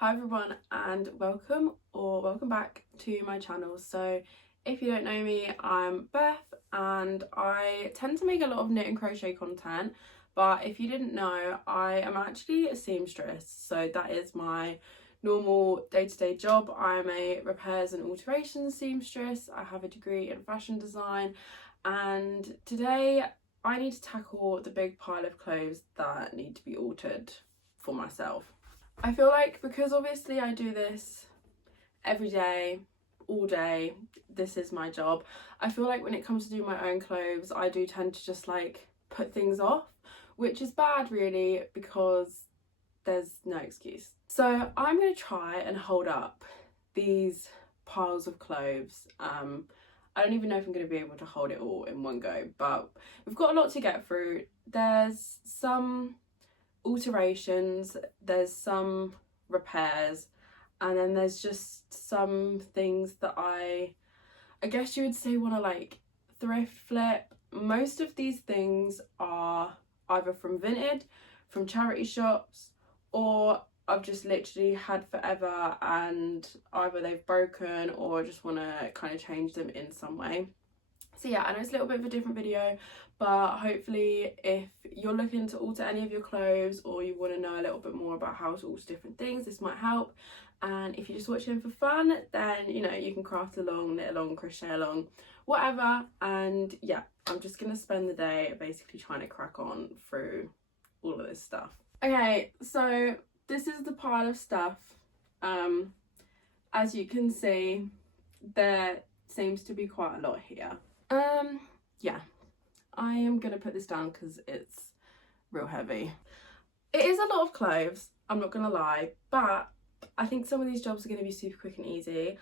Hi everyone, and welcome back to my channel. So if you don't know me, I'm Beth and I tend to make a lot of knit and crochet content, but if you didn't know, I am actually a seamstress. So that is my normal day-to-day job. I'm a repairs and alterations seamstress. I have a degree in fashion design, and today I need to tackle the big pile of clothes that need to be altered for myself. I feel like because obviously I do this every day, all day, this is my job, I feel like when it comes to do my own clothes, I do tend to just like put things off, which is bad really because there's no excuse. So I'm going to try and hold up these piles of clothes. I don't even know if I'm going to be able to hold it all in one go, but we've got a lot to get through. There's some alterations, there's some repairs, and then there's just some things that I guess you would say want to like thrift flip. Most of these things are either from Vinted, from charity shops, or I've just literally had forever and either they've broken or I just want to kind of change them in some way. So yeah, I know it's a little bit of a different video, but hopefully if you're looking to alter any of your clothes or you want to know a little bit more about how to alter different things, this might help. And if you're just watching for fun, then you know you can craft along, knit along, crochet along, whatever. And yeah, I'm just gonna spend the day basically trying to crack on through all of this stuff. Okay, so this is the pile of stuff. As you can see, there seems to be quite a lot here. Yeah, I am gonna put this down because it's real heavy. It is a lot of clothes, I'm not gonna lie, but I think some of these jobs are gonna be super quick and easy.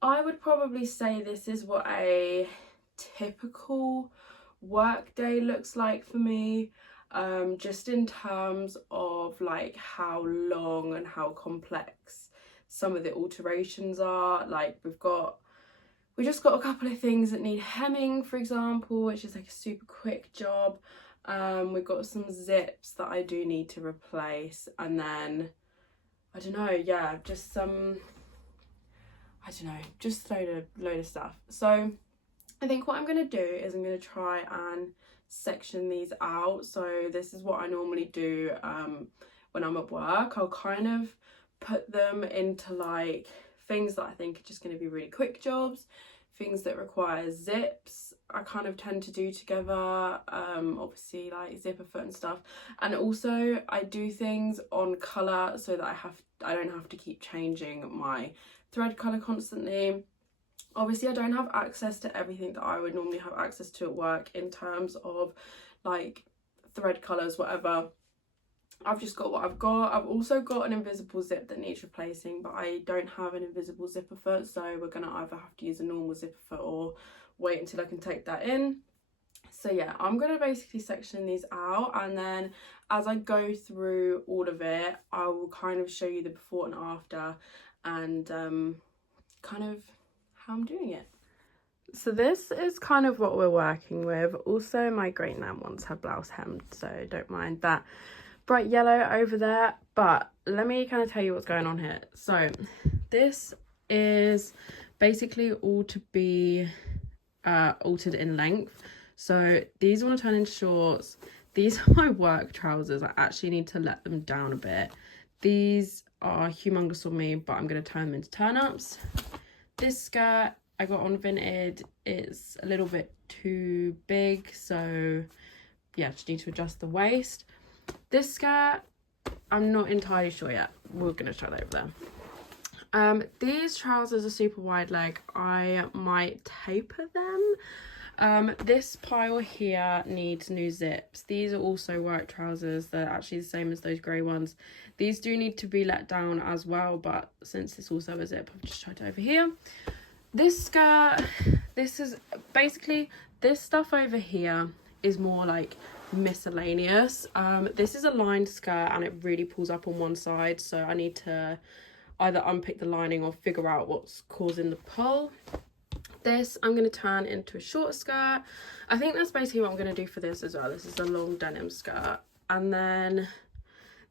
I would probably say this is what a typical work day looks like for me, just in terms of like how long and how complex some of the alterations are. Like we just got a couple of things that need hemming, for example, which is like a super quick job. We've got some zips that I do need to replace, and then I don't know, yeah, just some, I don't know, just load of stuff. So I think what I'm gonna do is I'm gonna try and section these out. So this is what I normally do when I'm at work. I'll kind of put them into like things that I think are just going to be really quick jobs, things that require zips I kind of tend to do together, obviously like zipper foot and stuff. And also I do things on colour so that I don't have to keep changing my thread colour constantly. Obviously I don't have access to everything that I would normally have access to at work in terms of like thread colours, whatever. I've just got what I've got. I've also got an invisible zip that needs replacing, but I don't have an invisible zipper foot, so we're gonna either have to use a normal zipper foot or wait until I can take that in. So yeah, I'm gonna basically section these out, and then as I go through all of it, I will kind of show you the before and after, and kind of how I'm doing it. So this is kind of what we're working with. Also my great nan wants her blouse hemmed, so don't mind that bright yellow over there. But let me kind of tell you what's going on here. So this is basically all to be altered in length. So these want to turn into shorts. These are my work trousers. I actually need to let them down a bit. These are humongous on me, but I'm going to turn them into turnups. This skirt I got on Vinted, it's a little bit too big, so yeah, just need to adjust the waist. This skirt, I'm not entirely sure yet. We're gonna try that over there. These trousers are super wide leg. I might taper them. This pile here needs new zips. These are also work trousers. They're actually the same as those grey ones. These do need to be let down as well, but since it's also a zip, I've just tried it over here. This skirt, this is basically, this stuff over here is more like miscellaneous. This is a lined skirt and it really pulls up on one side, so I need to either unpick the lining or figure out what's causing the pull. This I'm going to turn into a short skirt. I think that's basically what I'm going to do for this as well. This is a long denim skirt. And then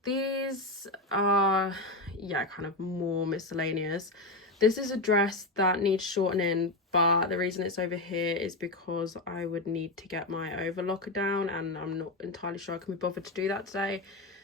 these are yeah, kind of more miscellaneous. This is a dress that needs shortening, but the reason it's over here is because I would need to get my overlocker down, and I'm not entirely sure I can be bothered to do that today.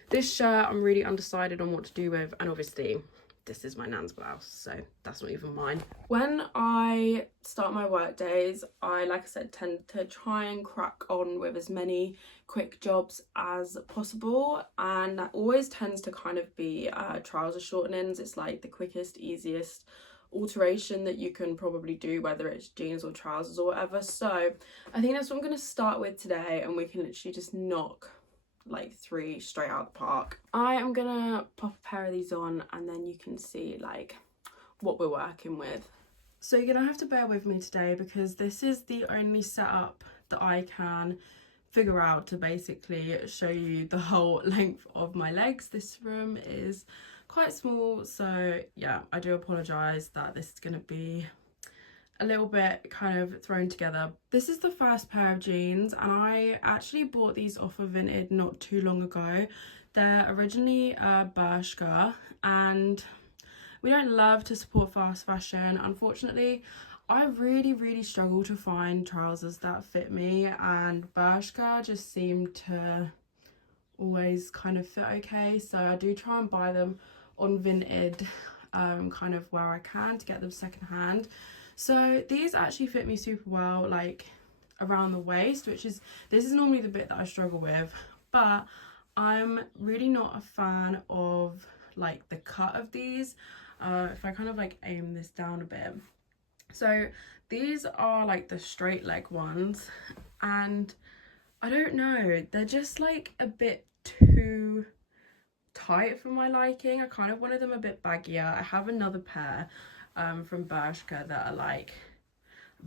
This shirt I'm really undecided on what to do with, and obviously this is my nan's blouse, so that's not even mine. When I start my work days, I, like I said, tend to try and crack on with as many quick jobs as possible, and that always tends to kind of be trouser shortenings. It's like the quickest, easiest alteration that you can probably do, whether it's jeans or trousers or whatever. So I think that's what I'm going to start with today, and we can literally just knock like 3 straight out the park. I am gonna pop a pair of these on, and then you can see like what we're working with. So you're gonna have to bear with me today, because this is the only setup that I can figure out to basically show you the whole length of my legs. This room is quite small, so yeah, I do apologize that this is gonna be a little bit kind of thrown together. This is the first pair of jeans, and I actually bought these off of Vinted not too long ago. They're originally Bershka, and we don't love to support fast fashion. Unfortunately, I really struggle to find trousers that fit me, and Bershka just seem to always kind of fit okay, so I do try and buy them on Vinted kind of where I can to get them secondhand. So these actually fit me super well, like around the waist, this is normally the bit that I struggle with, but I'm really not a fan of like the cut of these. If I kind of like aim this down a bit, so these are like the straight leg ones, and I don't know, they're just like a bit too tight for my liking. I kind of wanted them a bit baggier. I have another pair from Bershka that are like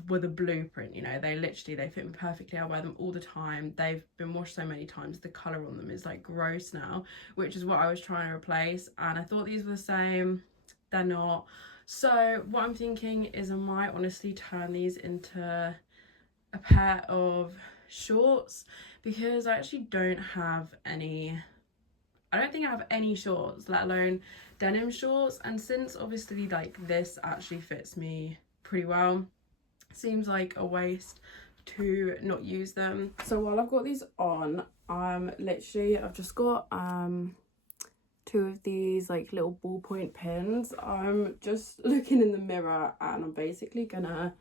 with a blueprint, you know, they fit me perfectly. I wear them all the time. They've been washed so many times, the colour on them is like gross now, which is what I was trying to replace, and I thought these were the same. They're not. So what I'm thinking is I might honestly turn these into a pair of shorts, because I actually don't have any, I don't think I have any shorts, let alone denim shorts. And since obviously like this actually fits me pretty well, seems like a waste to not use them. So while I've got these on, I've just got 2 of these like little ballpoint pins. I'm just looking in the mirror, and I'm basically gonna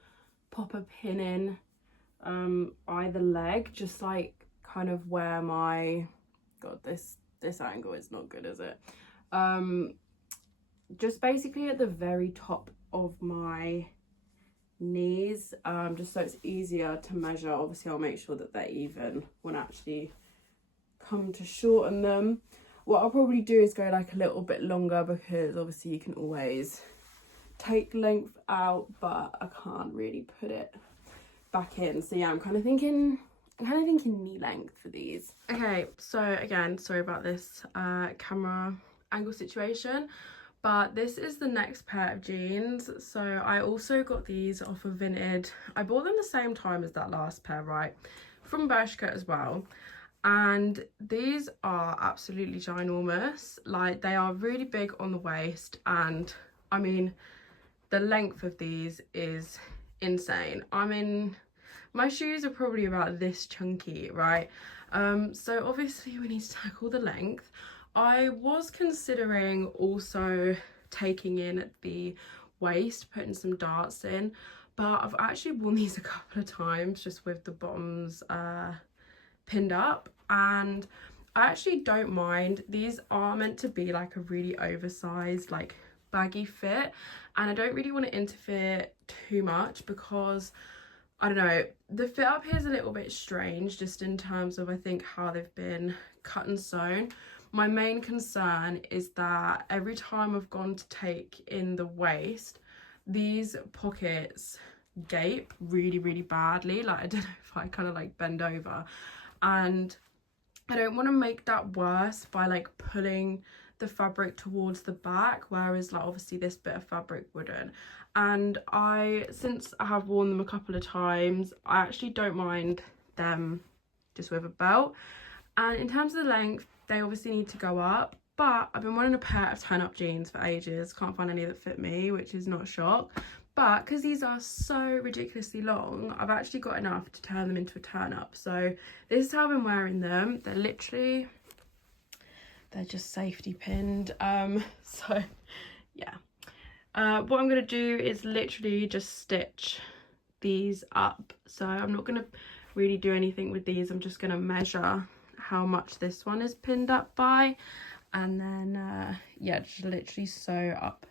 pop a pin in either leg, just like kind of where my, God, this angle is not good, is it? Just basically at the very top of my knees, just so it's easier to measure. Obviously I'll make sure that they're even when I actually come to shorten them. What I'll probably do is go like a little bit longer, because obviously you can always take length out, but I can't really put it back in. So yeah, I'm kind of thinking knee length for these. Okay, so again, sorry about this camera angle situation, but this is the next pair of jeans. So I also got these off of Vinted. I bought them the same time as that last pair, right, from Bershka as well, and these are absolutely ginormous. Like, they are really big on the waist, and I mean the length of these is insane. I mean, my shoes are probably about this chunky, right? So obviously we need to tackle the length. I was considering also taking in the waist, putting some darts in, but I've actually worn these a couple of times just with the bottoms pinned up, and I actually don't mind. These are meant to be like a really oversized, like baggy fit, and I don't really want to interfere too much, because I don't know, the fit up here is a little bit strange, just in terms of I think how they've been cut and sewn. My main concern is that every time I've gone to take in the waist, these pockets gape really badly. Like, I don't know if I kind of like bend over, and I don't want to make that worse by like pulling the fabric towards the back, whereas like obviously this bit of fabric wouldn't. And since I have worn them a couple of times, I actually don't mind them just with a belt. And in terms of the length, they obviously need to go up, but I've been wanting a pair of turn-up jeans for ages. Can't find any that fit me, which is not a shock. But because these are so ridiculously long, I've actually got enough to turn them into a turn-up. So this is how I've been wearing them. They're literally, they're just safety pinned. So yeah. What I'm going to do is literally just stitch these up. So I'm not going to really do anything with these. I'm just going to measure how much this one is pinned up by, and then yeah, just literally sew up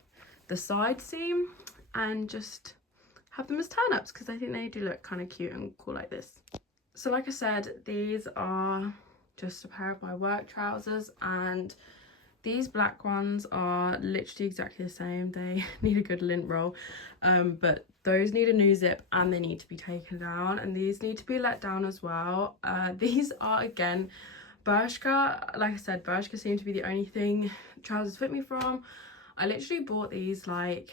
the side seam and just have them as turn-ups, because I think they do look kind of cute and cool like this. So like I said, these are just a pair of my work trousers, and these black ones are literally exactly the same. They need a good lint roll, but those need a new zip and they need to be taken down, and these need to be let down as well. These are, again, Bershka. Like I said, Bershka seem to be the only thing trousers fit me from. I literally bought these, like,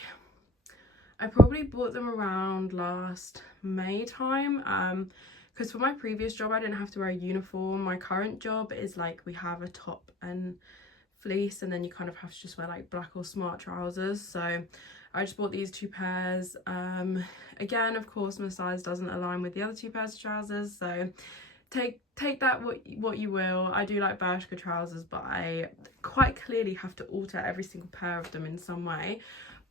I probably bought them around last May time, because for my previous job I didn't have to wear a uniform. My current job is like, we have a top and fleece, and then you kind of have to just wear like black or smart trousers. So I just bought these two pairs. Again, of course, my size doesn't align with the other two pairs of trousers, so take that what you will. I do like Bershka trousers, but I quite clearly have to alter every single pair of them in some way.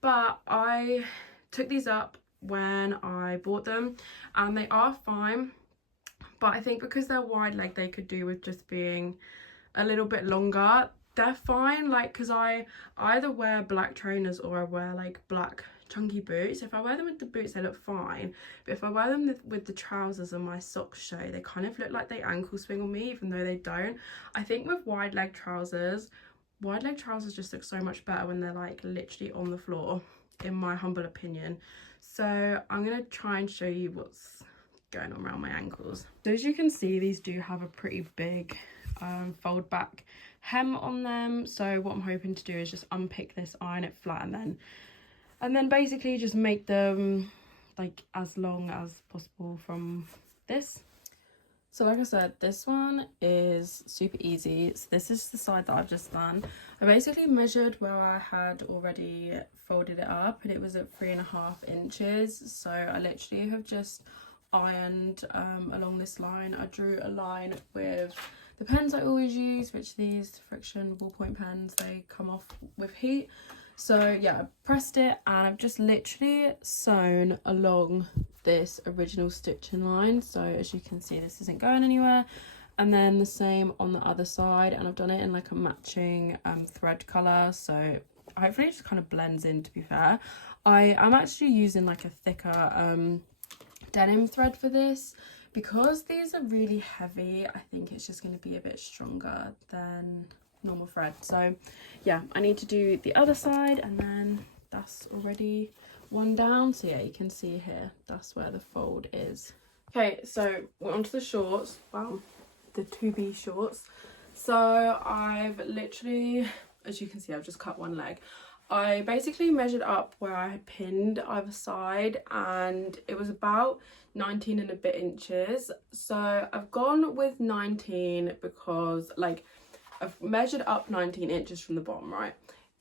But I took these up when I bought them, and they are fine, but I think because they're wide leg, they could do with just being a little bit longer. They're fine, like, because I either wear black trainers or I wear like black chunky boots. If I wear them with the boots, they look fine, but if I wear them with the trousers and my socks show, they kind of look like they ankle swing on me, even though they don't. I think with wide leg trousers just look so much better when they're like literally on the floor, in my humble opinion. So I'm gonna try and show you what's going on around my ankles. So as you can see, these do have a pretty big fold back hem on them. So what I'm hoping to do is just unpick this, iron it flat, and then basically just make them like as long as possible from this. So like I said, this one is super easy. So this is the side that I've just done. I basically measured where I had already folded it up, and it was at 3.5 inches. So I literally have just ironed along this line. I drew a line with the pens I always use, which these friction ballpoint pens, they come off with heat. So yeah, I pressed it and I've just literally sewn along this original stitching line. So as you can see, this isn't going anywhere. And then the same on the other side, and I've done it in like a matching thread colour, so hopefully it just kind of blends in, to be fair. I'm actually using like a thicker denim thread for this, because these are really heavy. I think it's just going to be a bit stronger than normal thread. So yeah, I need to do the other side, and then that's already one down. So yeah, you can see here, that's where the fold is. Okay, so we're onto the shorts. Wow, the 2B shorts. So I've literally, as you can see, I've just cut one leg. I basically measured up where I had pinned either side, and it was about 19 and a bit inches. So I've gone with 19 because, like, I've measured up 19 inches from the bottom, right?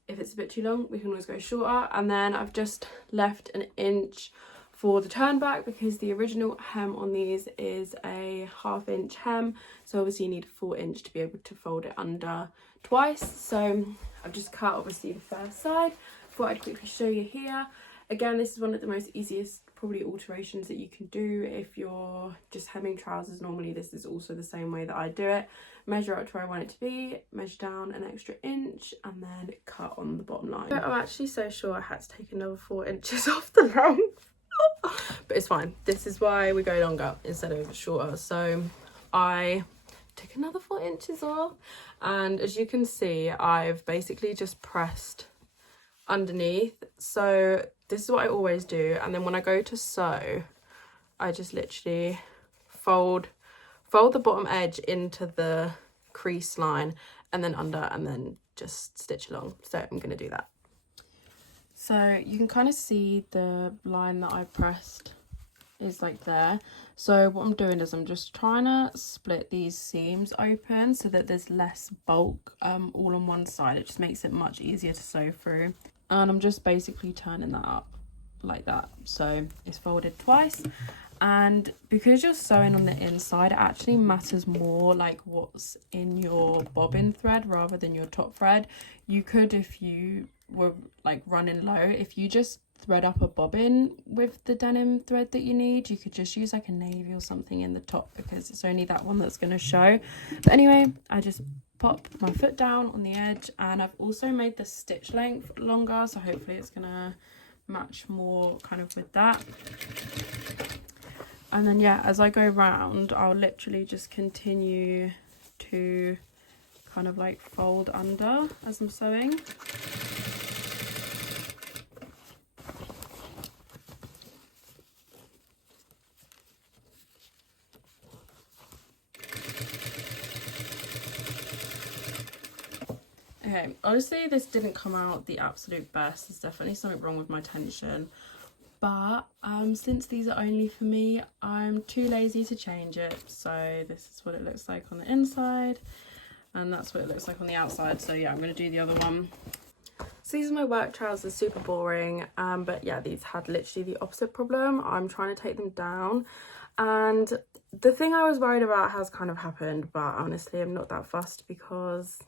If it's a bit too long, we can always go shorter. And then I've just left an inch for the turn back, because the original hem on these is a 1/2 inch hem. So obviously you need a 4 inch to be able to fold it under twice. So I've just cut obviously the first side. Thought I'd quickly show you here. Again, this is one of the most easiest probably alterations that you can do if you're just hemming trousers. Normally this is also the same way that I do it. Measure up to where I want it to be, measure down an extra inch, and then cut on the bottom line. I'm actually so sure I had to take another 4 inches off the length. But it's fine. This is why we go longer instead of shorter. So I took another 4 inches off, and as you can see, I've basically just pressed underneath. So this is what I always do, and then when I go to sew, I just literally fold the bottom edge into the crease line, and then under, and then just stitch along. So I'm going to do that. So you can kind of see the line that I pressed is like there. So what I'm doing is I'm just trying to split these seams open so that there's less bulk all on one side. It just makes it much easier to sew through. And I'm just basically turning that up like that, so it's folded twice. And because you're sewing on the inside, it actually matters more like what's in your bobbin thread rather than your top thread. You could, if you were like running low, if you just thread up a bobbin with the denim thread that you need, you could just use like a navy or something in the top, because it's only that one that's going to show. But anyway, I just pop my foot down on the edge, and I've also made the stitch length longer, so hopefully it's gonna match more kind of with that. And then yeah, as I go round, I'll literally just continue to kind of like fold under as I'm sewing. Okay, honestly, this didn't come out the absolute best. There's definitely something wrong with my tension. But since these are only for me, I'm too lazy to change it. So this is what it looks like on the inside, and that's what it looks like on the outside. So yeah, I'm going to do the other one. So these are my work trousers, super boring. But yeah, these had literally the opposite problem. I'm trying to take them down, and the thing I was worried about has kind of happened. But honestly, I'm not that fussed because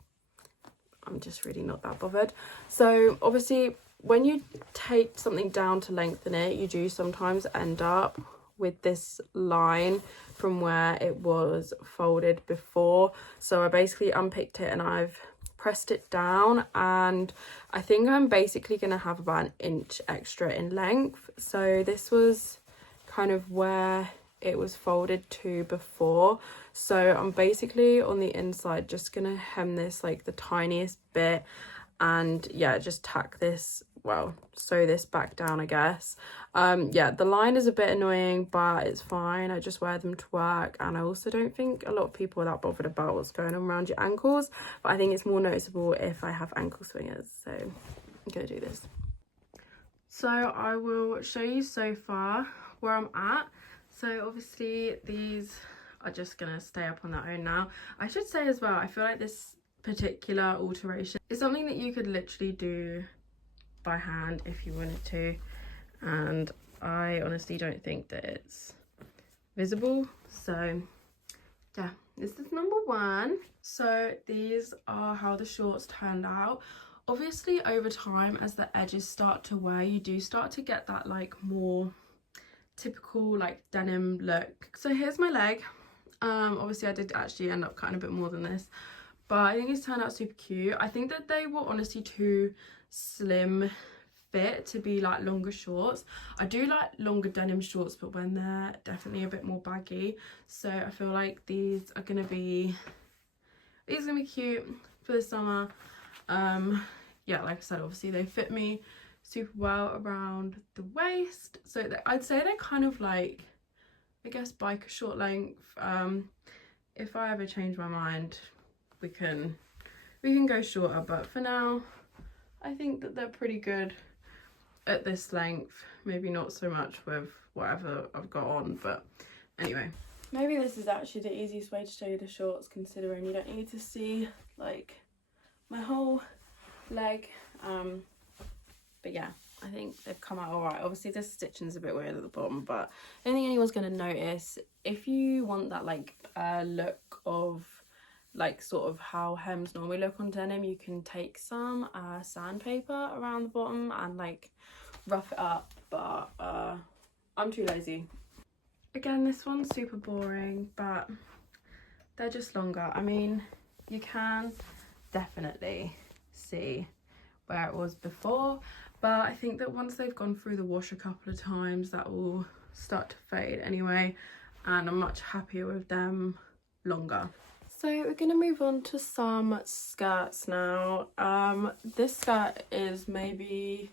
I'm just really not that bothered. So obviously, when you take something down to lengthen it, you do sometimes end up with this line from where it was folded before. So I basically unpicked it and I've pressed it down, and I think I'm basically going to have about an inch extra in length. So this was kind of where it was folded to before. So I'm basically on the inside just going to hem this like the tiniest bit, and yeah, just tack this, well, sew this back down, I guess. Yeah, the line is a bit annoying, but it's fine. I just wear them to work, and I also don't think a lot of people are that bothered about what's going on around your ankles, but I think it's more noticeable if I have ankle swingers. So I'm gonna do this. So I will show you so far where I'm at. So obviously these are just gonna stay up on their own now. I should say as well, I feel like this particular alteration is something that you could literally do by hand if you wanted to, and I honestly don't think that it's visible. So yeah, this is number one. So these are how the shorts turned out. Obviously over time, as the edges start to wear, you do start to get that like more typical like denim look. So here's my leg. Obviously I did actually end up cutting a bit more than this, but I think it's turned out super cute. I think that they were honestly too slim fit to be like longer shorts. I do like longer denim shorts, but when they're definitely a bit more baggy. So I feel like these are gonna be cute for the summer. Yeah, like I said, obviously they fit me super well around the waist. So I'd say they're kind of like, I guess, biker short length. If I ever change my mind, we can go shorter, but for now I think that they're pretty good at this length. Maybe not so much with whatever I've got on, but anyway, maybe this is actually the easiest way to show you the shorts, considering you don't need to see like my whole leg. But yeah, I think they've come out all right. Obviously this stitching's a bit weird at the bottom, but I don't think anyone's going to notice. If you want that like look of like sort of how hems normally look on denim, you can take some sandpaper around the bottom and like rough it up, but I'm too lazy. Again, this one's super boring, but they're just longer. I mean, you can definitely see where it was before, but I think that once they've gone through the wash a couple of times, that will start to fade anyway, and I'm much happier with them longer. So we're gonna move on to some skirts now. This skirt is maybe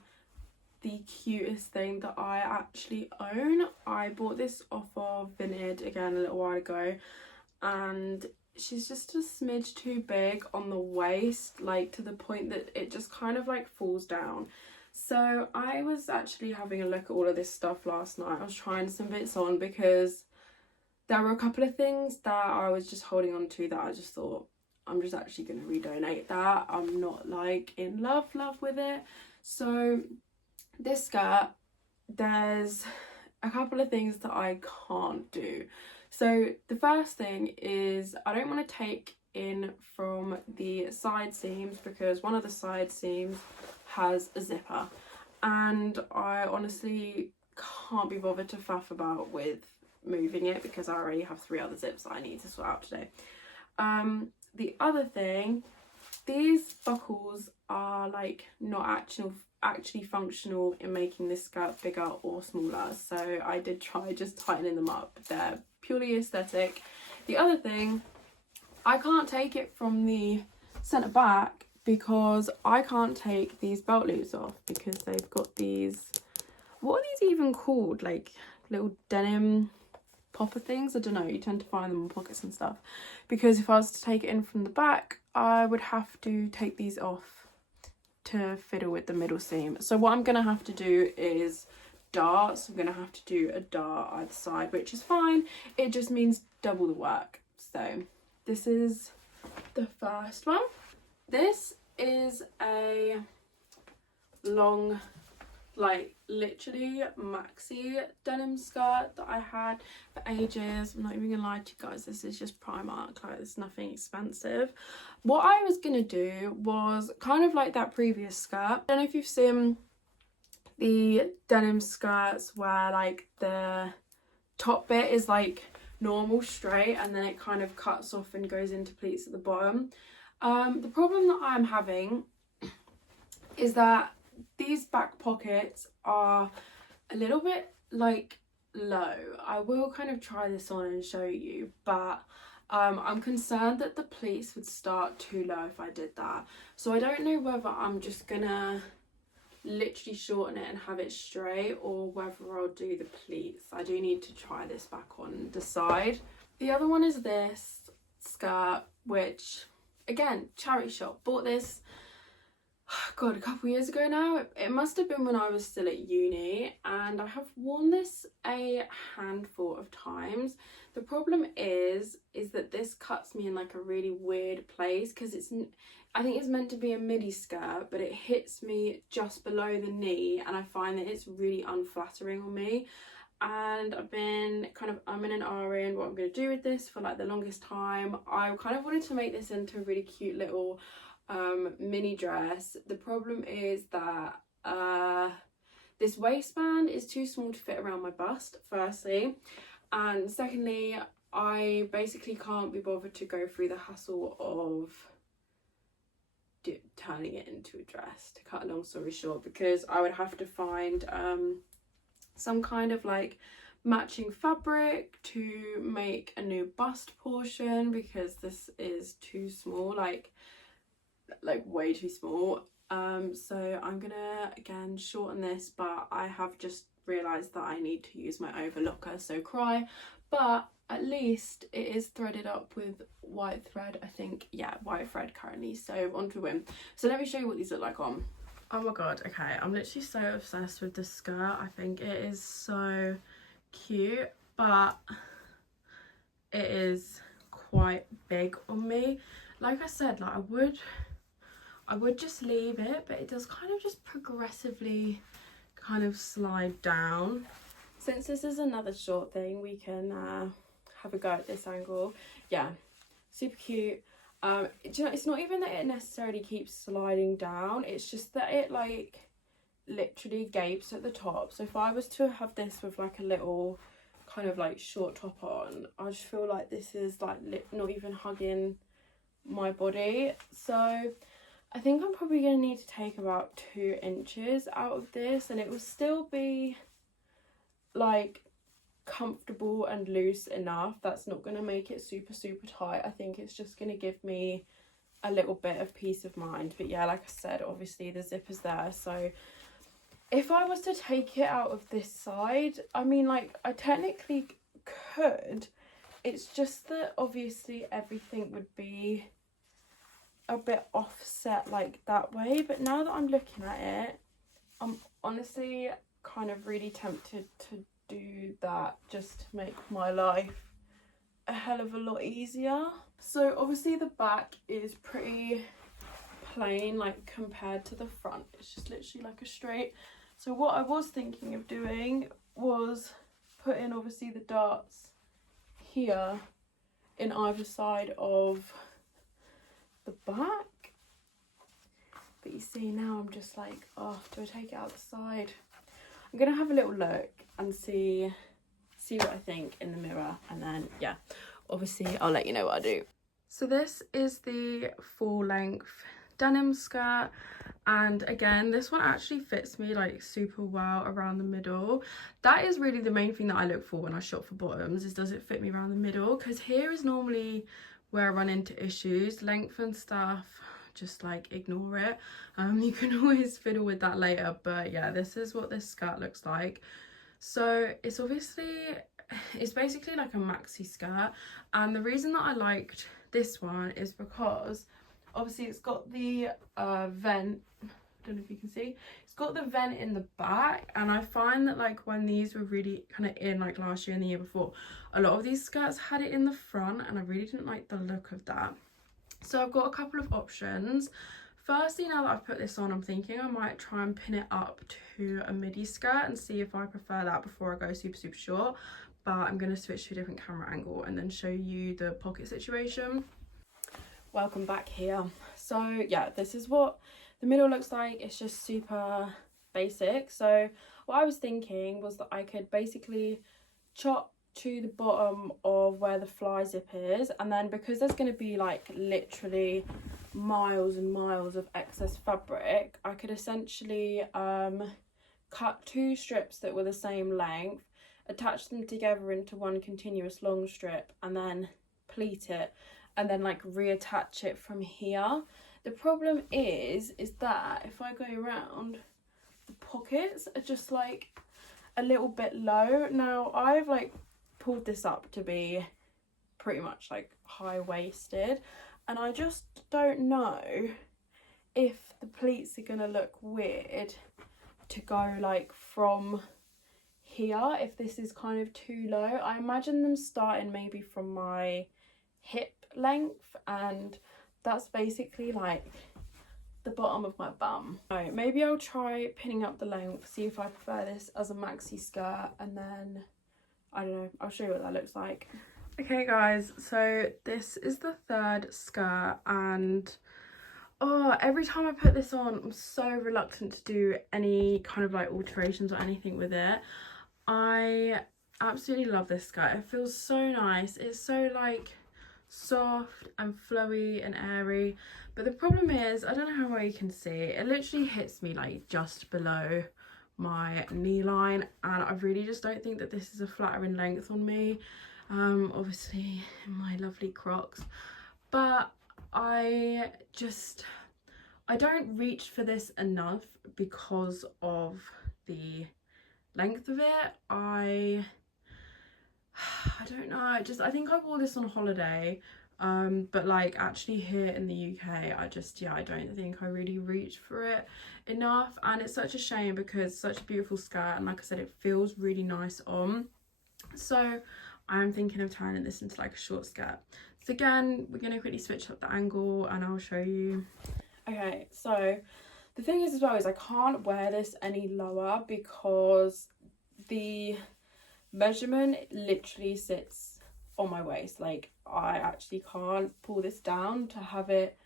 the cutest thing that I actually own. I bought this off of Vinted again a little while ago, and she's just a smidge too big on the waist, like to the point that it just kind of like falls down. So I was actually having a look at all of this stuff last night. I was trying some bits on because there were a couple of things that I was just holding on to that I just thought, I'm just actually going to redonate that. I'm not like in love with it. So this skirt, there's a couple of things that I can't do. So the first thing is I don't want to take in from the side seams because one of the side seams has a zipper, and I honestly can't be bothered to faff about with moving it because I already have 3 other zips that I need to sort out today. The other thing, these buckles are like not actually functional in making this skirt bigger or smaller, so I did try just tightening them up. They're purely aesthetic. The other thing, I can't take it from the centre back because I can't take these belt loops off because they've got these, what are these even called, like little denim popper things? I don't know, you tend to find them in pockets and stuff, because if I was to take it in from the back I would have to take these off to fiddle with the middle seam. So what I'm gonna have to do is darts. I'm gonna have to do a dart either side, which is fine, it just means double the work. So this is the first one. This is a long, like literally maxi denim skirt that I had for ages. I'm not even gonna lie to you guys, this is just Primark, like it's nothing expensive. What I was gonna do was kind of like that previous skirt. I don't know if you've seen the denim skirts where like the top bit is like normal straight and then it kind of cuts off and goes into pleats at the bottom. The problem that I'm having is that these back pockets are a little bit like low. I will kind of try this on and show you, but I'm concerned that the pleats would start too low if I did that. So I don't know whether I'm just gonna literally shorten it and have it straight or whether I'll do the pleats. I do need to try this back on and decide. The other one is this skirt, which again, charity shop. Bought this, God, a couple years ago now. It must have been when I was still at uni, and I have worn this a handful of times. The problem is that this cuts me in like a really weird place because I think it's meant to be a midi skirt, but it hits me just below the knee and I find that it's really unflattering on me. And I've been kind of umming and ahhing what I'm going to do with this for like the longest time. I kind of wanted to make this into a really cute little mini dress. The problem is that this waistband is too small to fit around my bust, firstly, and secondly I basically can't be bothered to go through the hassle of turning it into a dress, to cut a long story short, because I would have to find some kind of like matching fabric to make a new bust portion because this is too small, like way too small. So I'm gonna again shorten this, but I have just realized that I need to use my overlocker, so cry, but at least it is threaded up with white thread, I think. Yeah, white thread currently, so on to win. So let me show you what these look like on. Oh my god, okay, I'm literally so obsessed with this skirt. I think it is so cute, but it is quite big on me. Like I said, like I would just leave it, but it does kind of just progressively kind of slide down. Since this is another short thing, we can have a go at this angle. Yeah, super cute. Do you know, it's not even that it necessarily keeps sliding down, it's just that it like literally gapes at the top. So if I was to have this with like a little kind of like short top on, I just feel like this is like not even hugging my body. So I think I'm probably going to need to take about 2 inches out of this, and it will still be like comfortable and loose enough. That's not going to make it super tight. I think it's just going to give me a little bit of peace of mind. But yeah, like I said, obviously the zip is there, so if I was to take it out of this side, I mean, like, I technically could, it's just that obviously everything would be a bit offset like that way. But now that I'm looking at it, I'm honestly kind of really tempted to do that just to make my life a hell of a lot easier. So obviously the back is pretty plain, like compared to the front. It's just literally like a straight. So what I was thinking of doing was putting obviously the darts here in either side of the back. But you see, now I'm just like, oh, do I take it out the side? I'm gonna have a little look and see what I think in the mirror, and then yeah, obviously I'll let you know what I do. So this is the full length denim skirt, and again, this one actually fits me like super well around the middle. That is really the main thing that I look for when I shop for bottoms, is does it fit me around the middle, because here is normally where I run into issues. Length and stuff, just like ignore it. You can always fiddle with that later, but yeah, this is what this skirt looks like. So it's basically like a maxi skirt, and the reason that I liked this one is because obviously it's got the vent. I don't know if you can see, it's got the vent in the back, and I find that like when these were really kind of in, like last year and the year before, a lot of these skirts had it in the front, and I really didn't like the look of that. So I've got a couple of options. Firstly, now that I've put this on, I'm thinking I might try and pin it up to a midi skirt and see if I prefer that before I go super short. But I'm going to switch to a different camera angle and then show you the pocket situation. Welcome back here. So yeah, this is what the middle looks like. It's just super basic. So what I was thinking was that I could basically chop to the bottom of where the fly zip is, and then because there's going to be like literally miles and miles of excess fabric, I could essentially cut 2 strips that were the same length, attach them together into one continuous long strip, and then pleat it, and then like reattach it from here. The problem is that if I go around, the pockets are just like a little bit low. Now I've like pulled this up to be pretty much like high-waisted, and I just don't know if the pleats are gonna look weird to go like from here, if this is kind of too low. I imagine them starting maybe from my hip length, and that's basically like the bottom of my bum. So maybe I'll try pinning up the length, see if I prefer this as a maxi skirt, and then I don't know, I'll show you what that looks like. Okay guys, so this is the 3rd skirt, and oh, every time I put this on, I'm so reluctant to do any kind of like alterations or anything with it. I absolutely love this skirt. It feels so nice. It's so like soft and flowy and airy, but the problem is, I don't know how well you can see, it literally hits me like just below my knee line, and I really just don't think that this is a flattering length on me, obviously in my lovely Crocs, but I don't reach for this enough because of the length of it. I don't know, I think I wore this on holiday, but like actually here in the UK, I don't think I really reached for it enough, and it's such a shame because it's such a beautiful skirt, and like I said, it feels really nice on. So I'm thinking of turning this into like a short skirt. So again, we're going to quickly switch up the angle and I'll show you. Okay, so the thing is as well is I can't wear this any lower because the measurement literally sits on my waist. Like I actually can't pull this down to have it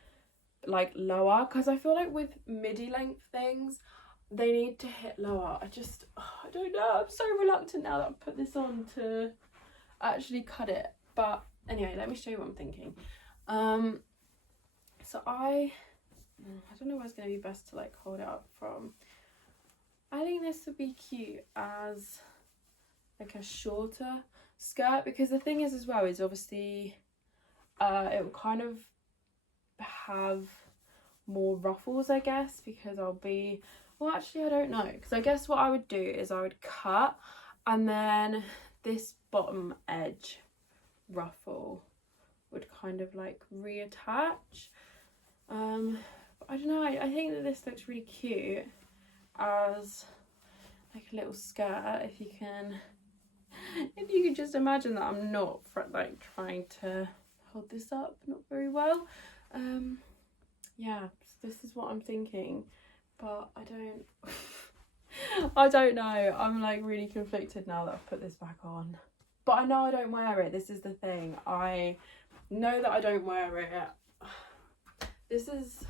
like lower, because I feel like with midi length things they need to hit lower. I don't know, I'm so reluctant now that I've put this on to actually cut it. But anyway, let me show you what I'm thinking. So I don't know where's going to be best to like hold it up from. I think this would be cute as like a shorter skirt, because the thing is as well is obviously it will kind of have more ruffles, I guess, because I'll be, well actually I don't know, because I guess what I would do is I would cut, and then this bottom edge ruffle would kind of like reattach. But I don't know, I think that this looks really cute as like a little skirt, if you can just imagine that I'm not like trying to hold this up not very well. Yeah, this is what I'm thinking, but I don't know. I'm like really conflicted now that I've put this back on, but I know I don't wear it. This is the thing, I know that I don't wear it. This is,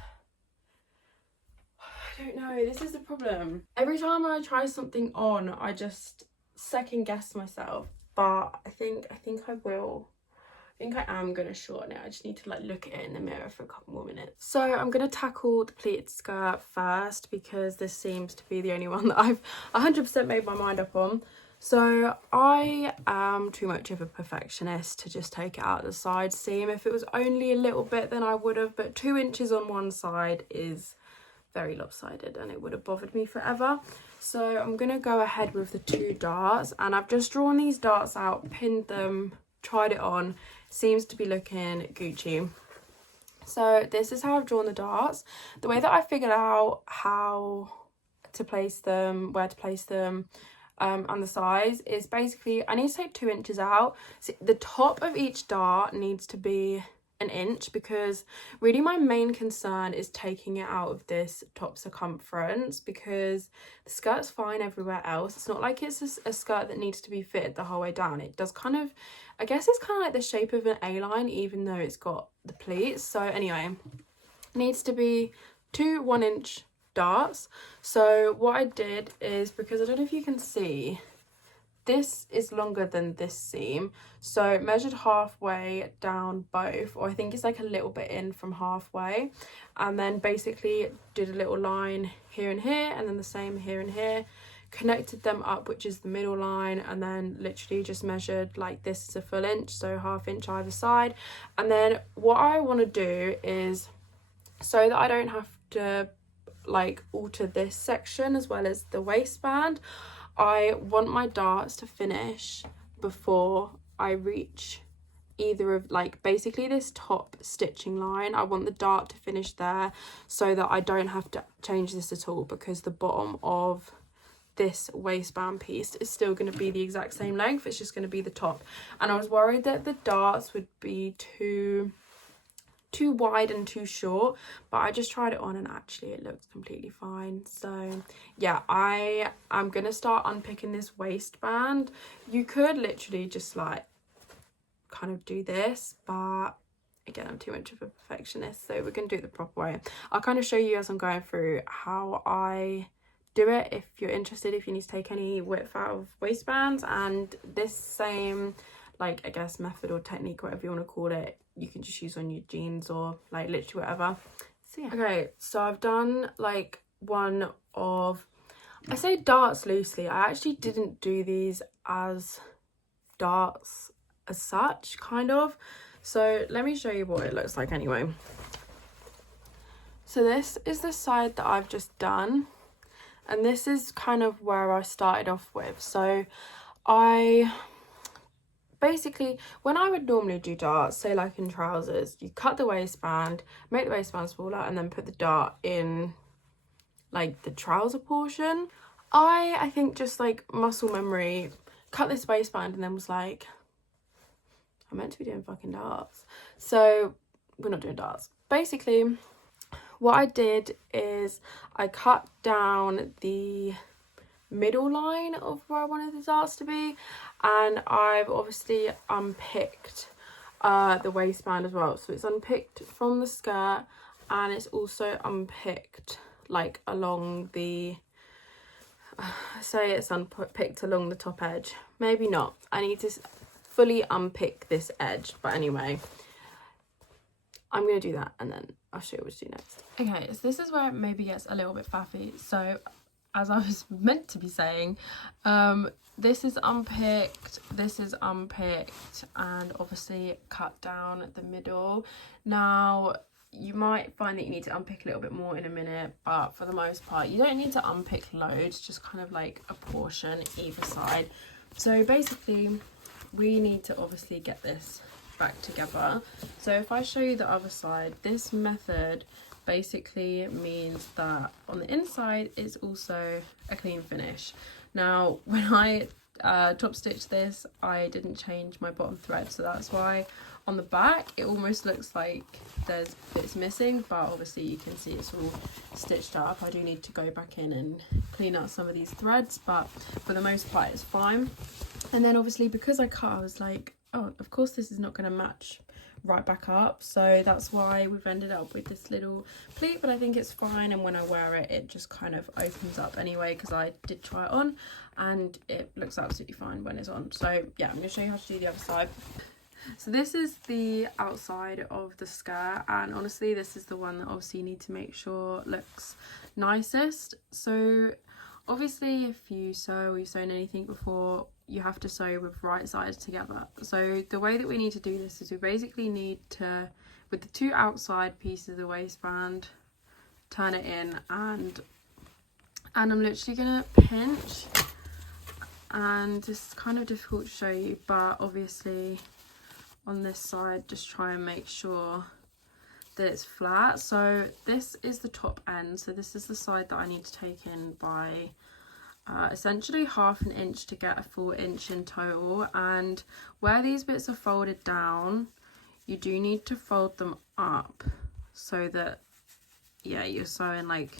I don't know, this is the problem. Every time I try something on, I just second guess myself, but I think I will. I think I am going to shorten it. I just need to like look at it in the mirror for a couple more minutes. So I'm going to tackle the pleated skirt first, because this seems to be the only one that I've 100% made my mind up on. So I am too much of a perfectionist to just take it out the side seam. If it was only a little bit, then I would have, but 2 inches on one side is very lopsided and it would have bothered me forever. So I'm going to go ahead with the 2 darts, and I've just drawn these darts out, pinned them, tried it on. Seems to be looking Gucci. So this is how I've drawn the darts. The way that I figured out how to place them, where to place them, and the size is basically I need to take 2 inches out. So the top of each dart needs to be 1 inch, because really my main concern is taking it out of this top circumference, because the skirt's fine everywhere else. It's not like it's a skirt that needs to be fitted the whole way down. It does kind of, I guess it's kind of like the shape of an A-line, even though it's got the pleats. So anyway, needs to be 2 1-inch darts. So what I did is, because I don't know if you can see, this is longer than this seam, so measured halfway down both, or I think it's like a little bit in from halfway, and then basically did a little line here and here, and then the same here and here, connected them up, which is the middle line, and then literally just measured like this is a full inch, so 1/2 inch either side. And then what I want to do is, so that I don't have to like alter this section as well as the waistband, I want my darts to finish before I reach either of like basically this top stitching line. I want the dart to finish there, so that I don't have to change this at all, because the bottom of this waistband piece is still going to be the exact same length. It's just going to be the top, and I was worried that the darts would be too wide and too short, but I just tried it on and actually it looks completely fine. So yeah, I am gonna start unpicking this waistband. You could literally just like kind of do this, but again, I'm too much of a perfectionist, so we're gonna do it the proper way. I'll kind of show you as I'm going through how I do it, if you're interested, if you need to take any width out of waistbands. And this same, like, I guess method or technique, whatever you want to call it, you can just use on your jeans or like literally whatever. So yeah. Okay, so I've done like one of, I say darts loosely, I actually didn't do these as darts as such, kind of. So let me show you what it looks like anyway. So this is the side that I've just done, and this is kind of where I started off with. So I basically, when I would normally do darts, say like in trousers, you cut the waistband, make the waistband smaller, and then put the dart in like the trouser portion. I think just like muscle memory, cut this waistband and then was like, I'm meant to be doing fucking darts. So we're not doing darts. Basically, what I did is I cut down the middle line of where I wanted the darts to be, and I've obviously unpicked the waistband as well. So it's unpicked from the skirt, and it's also unpicked like along the say it's unpicked along the top edge. Maybe not, I need to fully unpick this edge, but anyway, I'm gonna do that and then I'll show you what to do next. Okay, so this is where it maybe gets a little bit faffy. So as I was meant to be saying, this is unpicked, and obviously cut down the middle. Now you might find that you need to unpick a little bit more in a minute, but for the most part you don't need to unpick loads, just kind of like a portion either side. So basically we need to obviously get this back together. So if I show you the other side, this method basically means that on the inside it's also a clean finish. Now when I top stitched this, I didn't change my bottom thread, so that's why on the back it almost looks like there's bits missing, but obviously you can see it's all stitched up. I do need to go back in and clean out some of these threads, but for the most part it's fine. And then obviously because I cut, I was like, oh, of course this is not going to match right back up, so that's why we've ended up with this little pleat, but I think it's fine, and when I wear it, it just kind of opens up anyway, because I did try it on and it looks absolutely fine when it's on. So yeah, I'm going to show you how to do the other side. So this is the outside of the skirt, and honestly this is the one that obviously you need to make sure looks nicest. So obviously if you sew or you've sewn anything before, you have to sew with right sides together. So the way that we need to do this is we basically need to, with the two outside pieces of the waistband, turn it in, and I'm literally gonna pinch, and it's kind of difficult to show you, but obviously on this side just try and make sure that it's flat. So this is the top end, so this is the side that I need to take in by essentially half an inch to get a full inch in total. And where these bits are folded down, you do need to fold them up so that, yeah, you're sewing like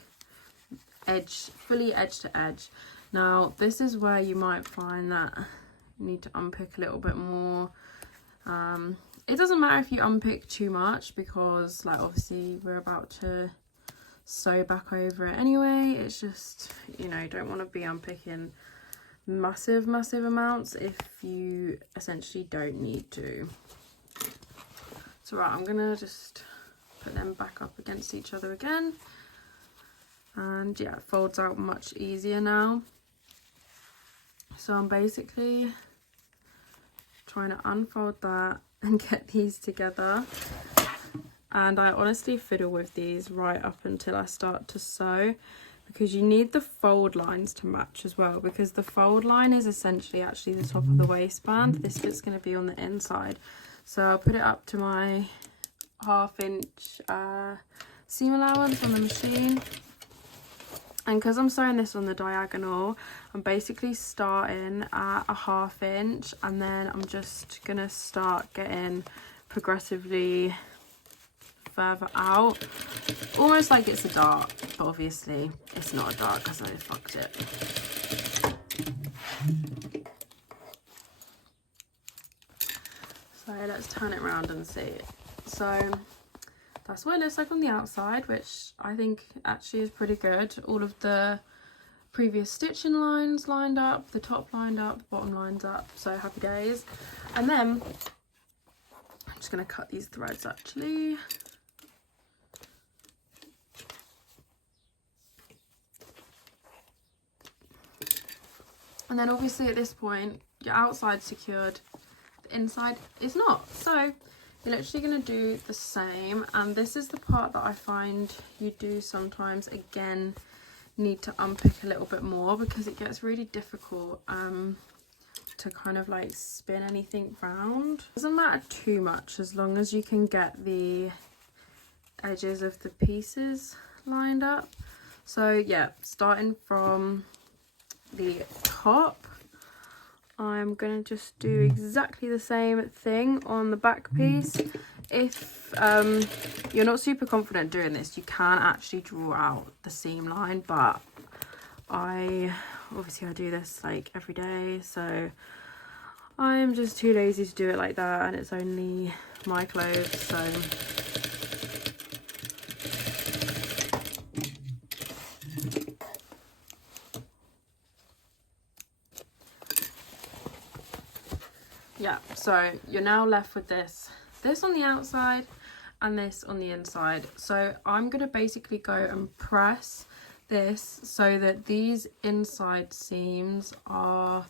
fully edge to edge. Now this is where you might find that you need to unpick a little bit more. It doesn't matter if you unpick too much, because like obviously we're about to sew back over it anyway. It's just, you know, you don't want to be unpicking massive amounts if you essentially don't need to. So right, I'm gonna just put them back up against each other again, and yeah, it folds out much easier now. So I'm basically trying to unfold that and get these together, and I honestly fiddle with these right up until I start to sew, because you need the fold lines to match as well, because the fold line is essentially actually the top of the waistband. This bit's going to be on the inside, so I'll put it up to my 1/2 inch seam allowance on the machine. And because I'm sewing this on the diagonal, I'm basically starting at a 1/2 inch, and then I'm just gonna start getting progressively further out, almost like it's a dart, but obviously it's not a dart because I fucked it. So let's turn it around and see. So that's what it looks like on the outside, which I think actually is pretty good. All of the previous stitching lines lined up, the top lined up, the bottom lines up, so happy days. And then I'm just going to cut these threads actually. And then obviously at this point, your outside's secured, the inside is not. So you're literally going to do the same, and this is the part that I find you do sometimes again need to unpick a little bit more, because it gets really difficult to kind of like spin anything round. It doesn't matter too much as long as you can get the edges of the pieces lined up. So yeah, starting from the top, I'm gonna just do exactly the same thing on the back piece. If you're not super confident doing this, you can actually draw out the seam line, but I do this like every day, so I'm just too lazy to do it like that, and it's only my clothes, so yeah. So you're now left with this on the outside and this on the inside. So I'm gonna basically go and press this so that these inside seams are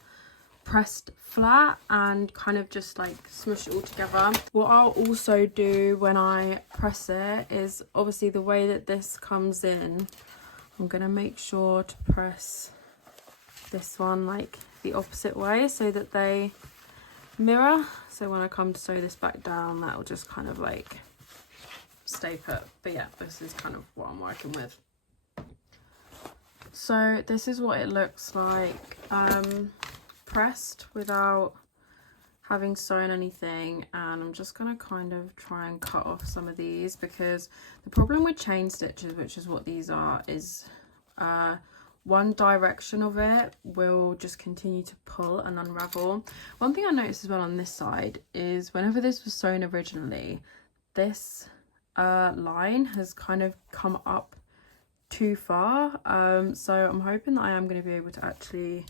pressed flat and kind of just like smush it all together. What I'll also do when I press it is, obviously the way that this comes in, I'm gonna make sure to press this one like the opposite way so that they mirror. So when I come to sew this back down, that'll just kind of like stay put. But yeah, this is kind of what I'm working with. So this is what it looks like pressed without having sewn anything, and I'm just gonna kind of try and cut off some of these, because the problem with chain stitches, which is what these are, is one direction of it will just continue to pull and unravel. One thing I noticed as well on this side is whenever this was sewn originally, this line has kind of come up too far, so I'm hoping that I am going to be able to actually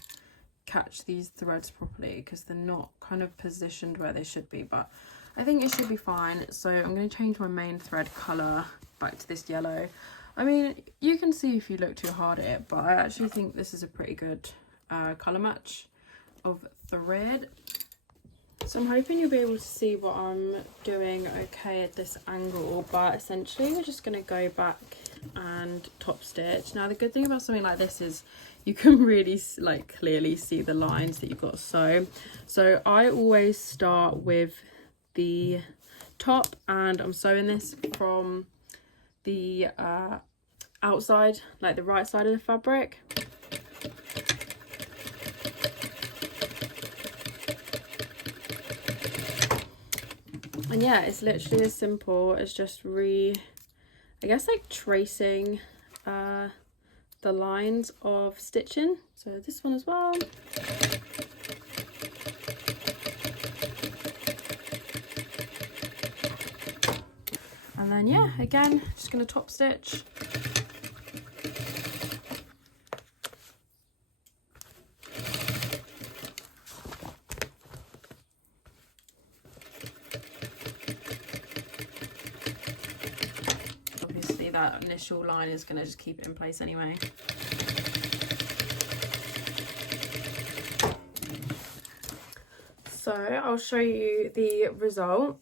catch these threads properly, because they're not kind of positioned where they should be, but I think it should be fine. So I'm going to change my main thread colour back to this yellow. I mean, you can see if you look too hard at it, but I actually think this is a pretty good colour match of thread. So I'm hoping you'll be able to see what I'm doing okay at this angle, but essentially we're just going to go back and top stitch. Now the good thing about something like this is you can really like clearly see the lines that you've got to sew. So I always start with the top, and I'm sewing this from the outside, like the right side of the fabric. And yeah, it's literally as simple as just I guess like tracing the lines of stitching. So this one as well. And then yeah, again, just gonna top stitch. Obviously that initial line is gonna just keep it in place anyway. So I'll show you the result.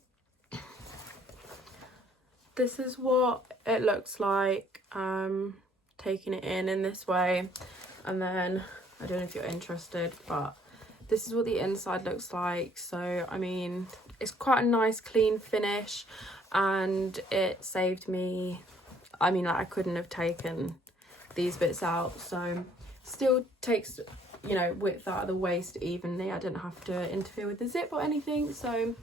This is what it looks like taking it in this way, and then I don't know if you're interested, but this is what the inside looks like. So I mean, it's quite a nice clean finish, and it saved me, I mean, like I couldn't have taken these bits out, so still takes, you know, width out of the waist evenly. I didn't have to interfere with the zip or anything, so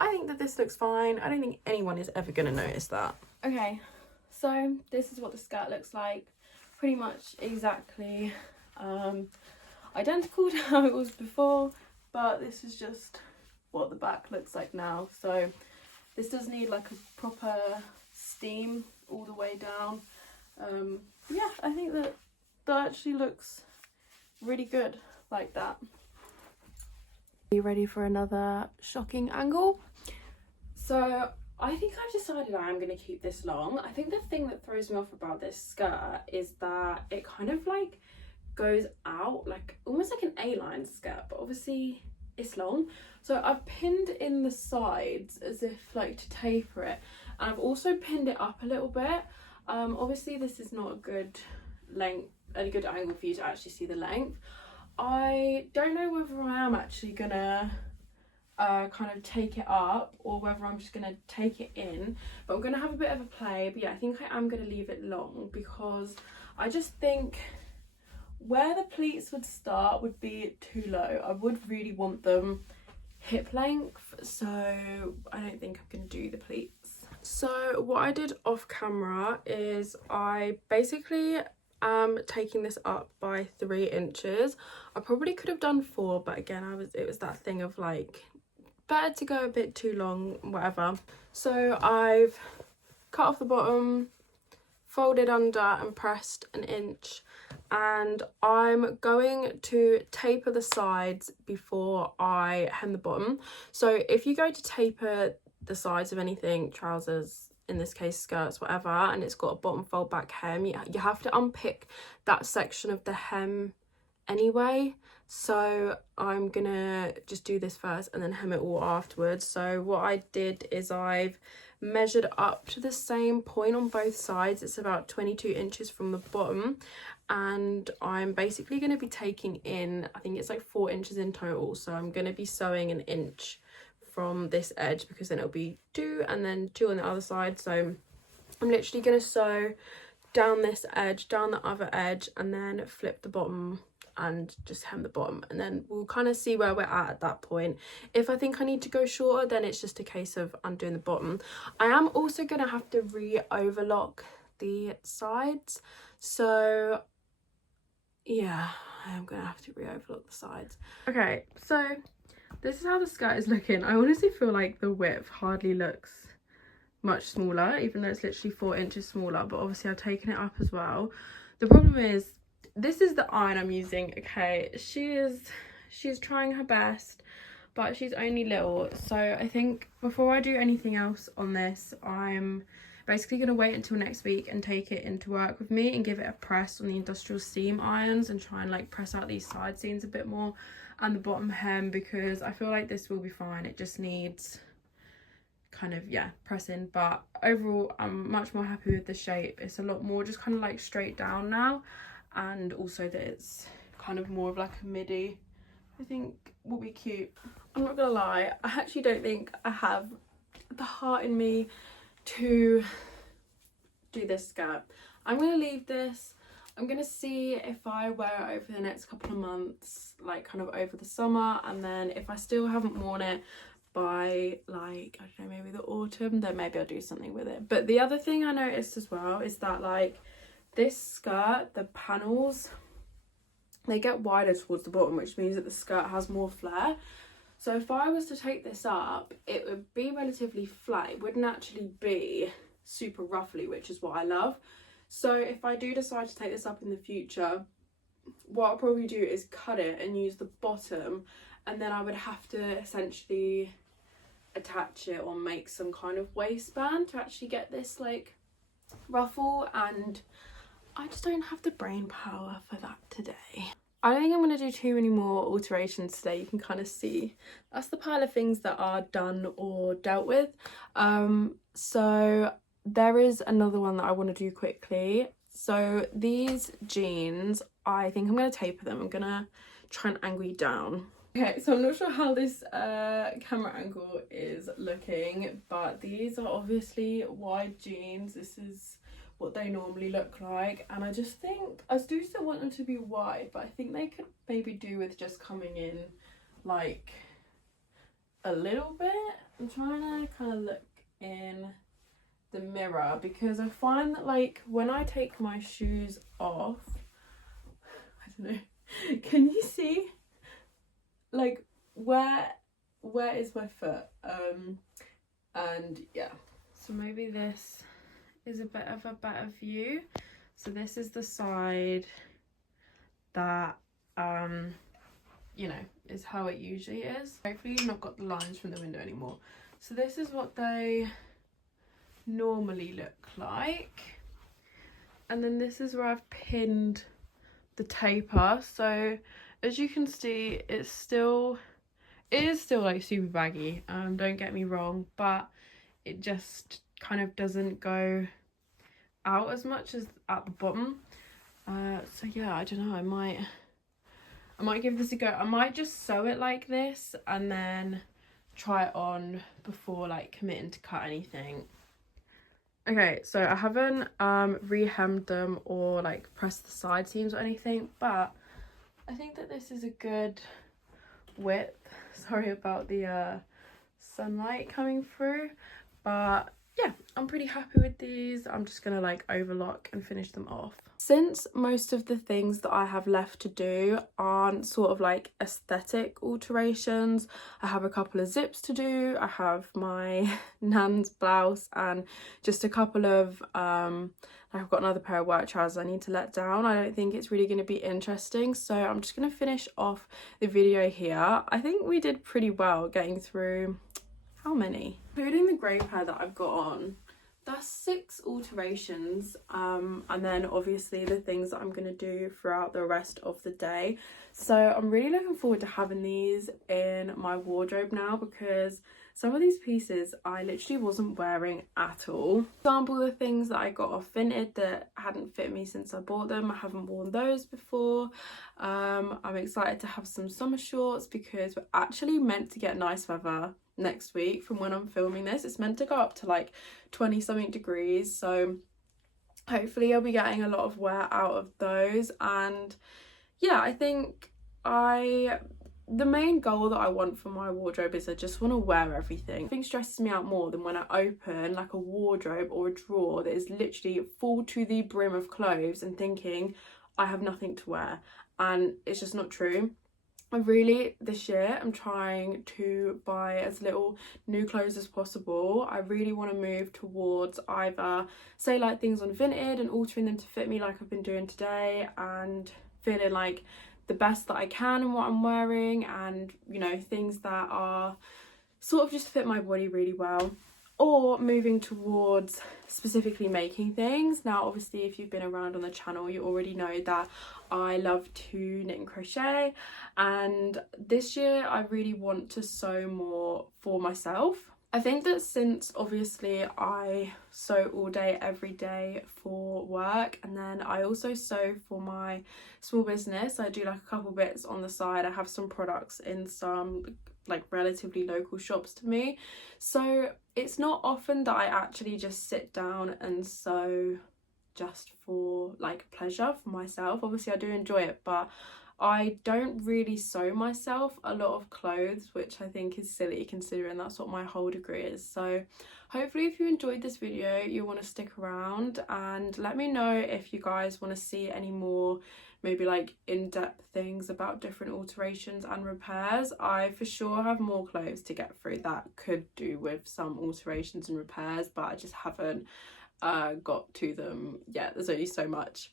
I think that this looks fine. I don't think anyone is ever going to notice that. Okay, so this is what the skirt looks like. Pretty much exactly identical to how it was before, but this is just what the back looks like now. So this does need like a proper steam all the way down. Yeah, I think that actually looks really good like that. Are you ready for another shocking angle? So I think I've decided I am going to keep this long. I think the thing that throws me off about this skirt is that it kind of like goes out like almost like an A-line skirt, but obviously it's long. So I've pinned in the sides as if like to taper it, and I've also pinned it up a little bit. Obviously this is not a good length, a good angle for you to actually see the length. I don't know whether I am actually gonna kind of take it up or whether I'm just gonna take it in, but I'm gonna have a bit of a play. But yeah, I think I am gonna leave it long, because I just think where the pleats would start would be too low. I would really want them hip length, so I don't think I'm gonna do the pleats. So what I did off camera is I basically taking this up by 3 inches. I probably could have done 4, but again it was that thing of like better to go a bit too long, whatever. So I've cut off the bottom, folded under and pressed 1 inch, and I'm going to taper the sides before I hem the bottom. So if you go to taper the sides of anything, trousers, in this case skirts, whatever, and it's got a bottom fold back hem, you have to unpick that section of the hem anyway. So I'm gonna just do this first and then hem it all afterwards. So what I did is I've measured up to the same point on both sides. It's about 22 inches from the bottom, and I'm basically going to be taking in, I think it's like 4 inches in total. So I'm going to be sewing 1 inch from this edge, because then it'll be 2 and then 2 on the other side. So I'm literally going to sew down this edge, down the other edge, and then flip the bottom and just hem the bottom, and then we'll kind of see where we're at that point. If I think I need to go shorter, then it's just a case of undoing the bottom. I am also going to have to re-overlock the sides, so yeah, I am going to have to re-overlock the sides. Okay, so this is how the skirt is looking. I honestly feel like the width hardly looks much smaller, even though it's literally 4 inches smaller, but obviously I've taken it up as well. The problem is, this is the iron I'm using. Okay, she's trying her best, but she's only little, so I think before I do anything else on this, I'm basically going to wait until next week and take it into work with me and give it a press on the industrial seam irons and try and like press out these side seams a bit more and the bottom hem, because I feel like this will be fine. It just needs kind of, yeah, pressing, but overall I'm much more happy with the shape. It's a lot more just kind of like straight down now, and also that it's kind of more of like a midi, I think will be cute. I'm not gonna lie, I actually don't think I have the heart in me to do this skirt. I'm gonna leave this. I'm gonna see if I wear it over the next couple of months, like kind of over the summer, and then if I still haven't worn it by like, I don't know, maybe the autumn, then maybe I'll do something with it. But the other thing I noticed as well is that like this skirt, the panels, they get wider towards the bottom, which means that the skirt has more flare. So if I was to take this up, it would be relatively flat. It wouldn't actually be super ruffly, which is what I love. So if I do decide to take this up in the future, what I'll probably do is cut it and use the bottom, and then I would have to essentially attach it or make some kind of waistband to actually get this like ruffle, and I just don't have the brain power for that today. I don't think I'm going to do too many more alterations today. You can kind of see that's the pile of things that are done or dealt with. So there is another one that I want to do quickly. So these jeans, I think I'm going to taper them. I'm going to try and angle you down. Okay, so I'm not sure how this camera angle is looking, but these are obviously wide jeans. This is what they normally look like, and I just think I do still want them to be wide, but I think they could maybe do with just coming in like a little bit. I'm trying to kind of look in the mirror, because I find that like when I take my shoes off, I don't know, can you see like where is my foot? And yeah, so maybe this is a bit of a better view. So this is the side that you know, is how it usually is. Hopefully you've not got the lines from the window anymore. So this is what they normally look like, and then this is where I've pinned the taper. So as you can see, it is still like super baggy, don't get me wrong, but it just kind of doesn't go out as much as at the bottom. So yeah, I don't know, I might give this a go. I might just sew it like this and then try it on before like committing to cut anything. Okay, so I haven't re-hemmed them or like pressed the side seams or anything, but I think that this is a good width. Sorry about the sunlight coming through, but yeah, I'm pretty happy with these. I'm just gonna like overlock and finish them off. Since most of the things that I have left to do aren't sort of like aesthetic alterations, I have a couple of zips to do, I have my nan's blouse, and just a couple of I've got another pair of work trousers I need to let down. I don't think it's really going to be interesting, so I'm just going to finish off the video here. I think we did pretty well getting through, how many? Including the grey pair that I've got on, that's 6 alterations, and then obviously the things that I'm going to do throughout the rest of the day. So I'm really looking forward to having these in my wardrobe now, because some of these pieces I literally wasn't wearing at all. For example, the things that I got off Vinted that hadn't fit me since I bought them, I haven't worn those before. I'm excited to have some summer shorts because we're actually meant to get nice weather next week from when I'm filming this. It's meant to go up to like 20 something degrees, so hopefully I'll be getting a lot of wear out of those. And yeah, I think the main goal that I want for my wardrobe is I just want to wear everything. Nothing stresses me out more than when I open like a wardrobe or a drawer that is literally full to the brim of clothes and thinking I have nothing to wear, and it's just not true. This year I'm trying to buy as little new clothes as possible. I really want to move towards either say like things on Vinted and altering them to fit me like I've been doing today, and feeling like the best that I can in what I'm wearing, and you know, things that are sort of just fit my body really well, or moving towards specifically making things. Now obviously if you've been around on the channel you already know that I love to knit and crochet, and this year I really want to sew more for myself. I think that since obviously I sew all day every day for work, and then I also sew for my small business, I do like a couple bits on the side. I have some products in some like relatively local shops to me, so it's not often that I actually just sit down and sew just for like pleasure for myself. Obviously I do enjoy it, but I don't really sew myself a lot of clothes, which I think is silly considering that's what my whole degree is. So hopefully if you enjoyed this video you want to stick around, and let me know if you guys want to see any more maybe like in-depth things about different alterations and repairs. I for sure have more clothes to get through that could do with some alterations and repairs, but I just haven't got to them yet. There's only so much.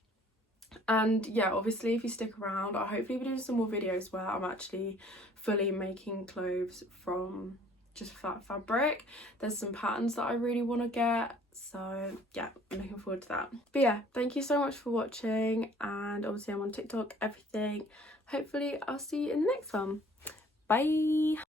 And yeah, obviously if you stick around I'll hopefully be doing some more videos where I'm actually fully making clothes from just flat fabric. There's some patterns that I really want to get, so yeah, I'm looking forward to that. But yeah, thank you so much for watching, and obviously I'm on TikTok, everything. Hopefully I'll see you in the next one. Bye.